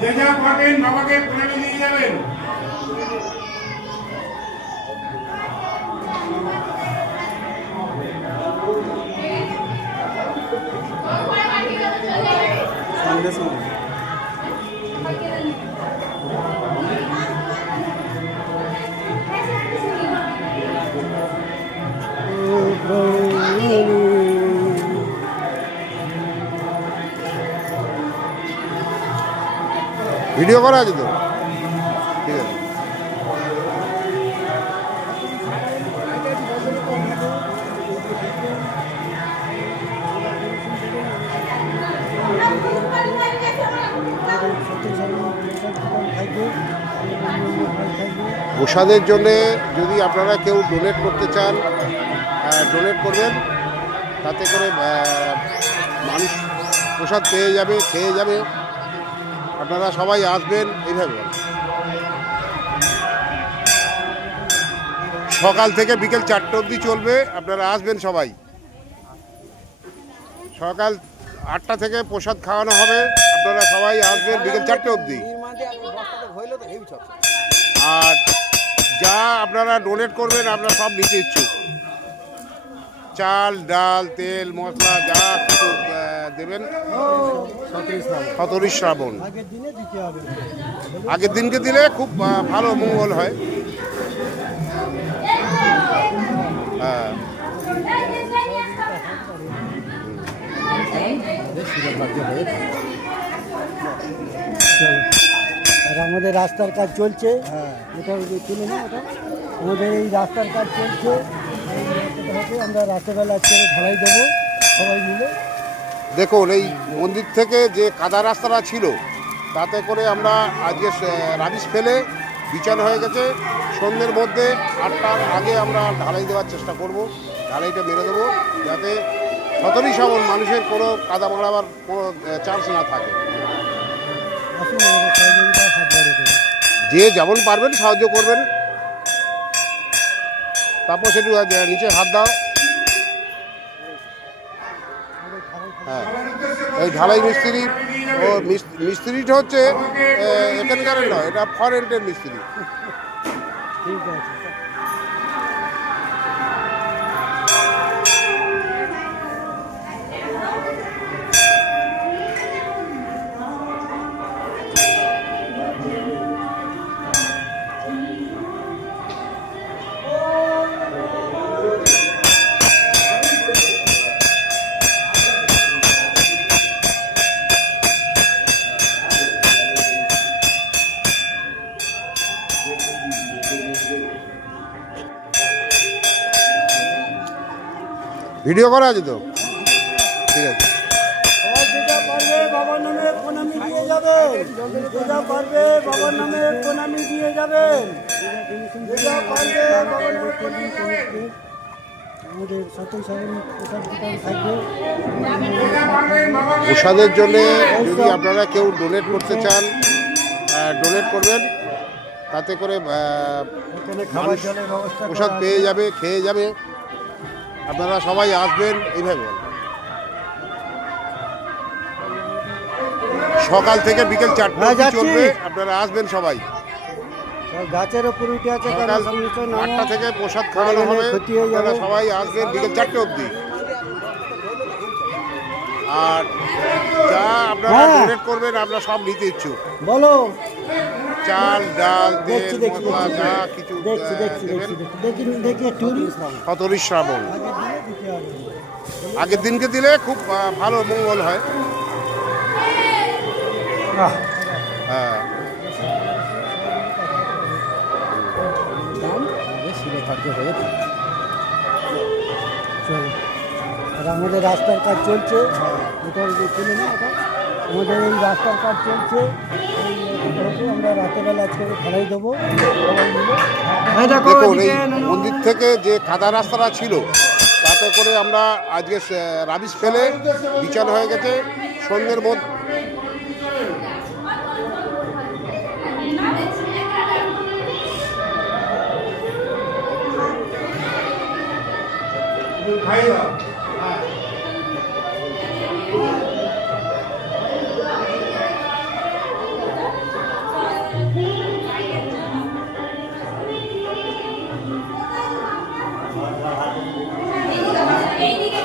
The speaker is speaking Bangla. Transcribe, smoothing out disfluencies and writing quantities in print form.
যে যা পারবেন বাবাকে প্রণামী দিয়ে যাবেন। ভিডিও করা আছে তো, ঠিক আছে। প্রসাদের জন্যে যদি আপনারা কেউ ডোনেট করতে চান, ডোনেট করবেন, তাতে করে মানুষ প্রসাদ পেয়ে যাবে, খেয়ে যাবে। আপনারা সবাই আসবেন এইভাবে। সকাল থেকে বিকেল 4টে অবধি চলবে, আপনারা আসবেন সবাই। সকাল 8টা থেকে প্রসাদ খাওয়ানো হবে, আপনারা সবাই আসবেন বিকেল 4টে অবধি। আর যা আপনারা ডোনেট করবেন আপনারা সব নিতে ইচ্ছুক, চাল ডাল তেল মশলা যা কিছু দেবেন 17 শ্রাবণ আগের দিনকে দিলে খুব ভালো মঙ্গল হয়। হ্যাঁ, আর আমাদের রাস্তার কাজ চলছে, ওটা তুলে না, ওটা আমাদের এই রাস্তার কাজ চলছে। আমরা রাতেরবেলা করে ঢালাই দেবো সবাই মিলে। দেখুন এই মন্দির থেকে যে কাদা রাস্তাটা ছিল তাতে করে আমরা আজকে রাবিশ ফেলে বিছানো হয়ে গেছে। সন্ধ্যের মধ্যে 8টার আগে আমরা ঢালাই দেওয়ার চেষ্টা করব, ঢালাইটা মেরে দেবো যাতে 17 শ্রাবণ মানুষের কোনো কাদা মারাবার কোনো চান্স না থাকে। যে যেমন পারবেন সাহায্য করবেন। তারপর সেটু নিচে হাত দাও। হ্যাঁ, এই ঢালাই মিস্ত্রি ও মিস্ত্রিটা হচ্ছে এখানকার নয়, এটা ফরেনের মিস্ত্রি। ঠিক আছে। ভিডিও করা আছে তো, ঠিক আছে। যেটা পারবে বাবার নামে প্রণামী দিয়ে যাবেন, যেটা পারবে বাবার নামে প্রণামী দিয়ে যাবেন, যেটা পারবে বাবার নামে প্রণামী দিয়ে। আমাদের 17 শ্রাবণ প্রসাদ বিতরণ থাকবে। প্রসাদের জন্য যদি আপনারা কেউ ডোনেট করতে চান, ডোনেট করবেন, তাতে করে খাবার জলের ব্যবস্থা প্রসাদ পেয়ে যাবে, খেয়ে যাবে। আপনারা সবাই আসবেন এইভাবে। সকাল থেকে বিকেল 4টে অবধি চলবে, আপনারা আসবেন সবাই। গাছের উপর উঠে আছে, সকাল 8টা থেকে প্রসাদ খাওয়ানো হবে, আপনারা সবাই আসবেন বিকেল 4টে অবধি। আর যা আপনারা ডোনেট করবেন আপনারা সব নিতে ইচ্ছুক, বলো চাল ডাল তেল মশলা যা কিছু দেবেন। 17 শ্রাবণ আগের দিনকে দিলে খুব ভালো মঙ্গল হয়। হ্যাঁ, আর আমাদের রাস্তার কাজ চলছে, ওটা তুলে না, ওটা আমাদের এই রাস্তার কাজ চলছে। আমরা রাতেরবেলা করে ঢালাই দেবো সবাই মিলে। দেখুন এই মন্দির থেকে যে কাদা রাস্তাটা ছিল তাতে করে আমরা আজকে রাবিশ ফেলে বিছানো হয়ে গেছে। সন্ধ্যের মধ্যে এইদিকে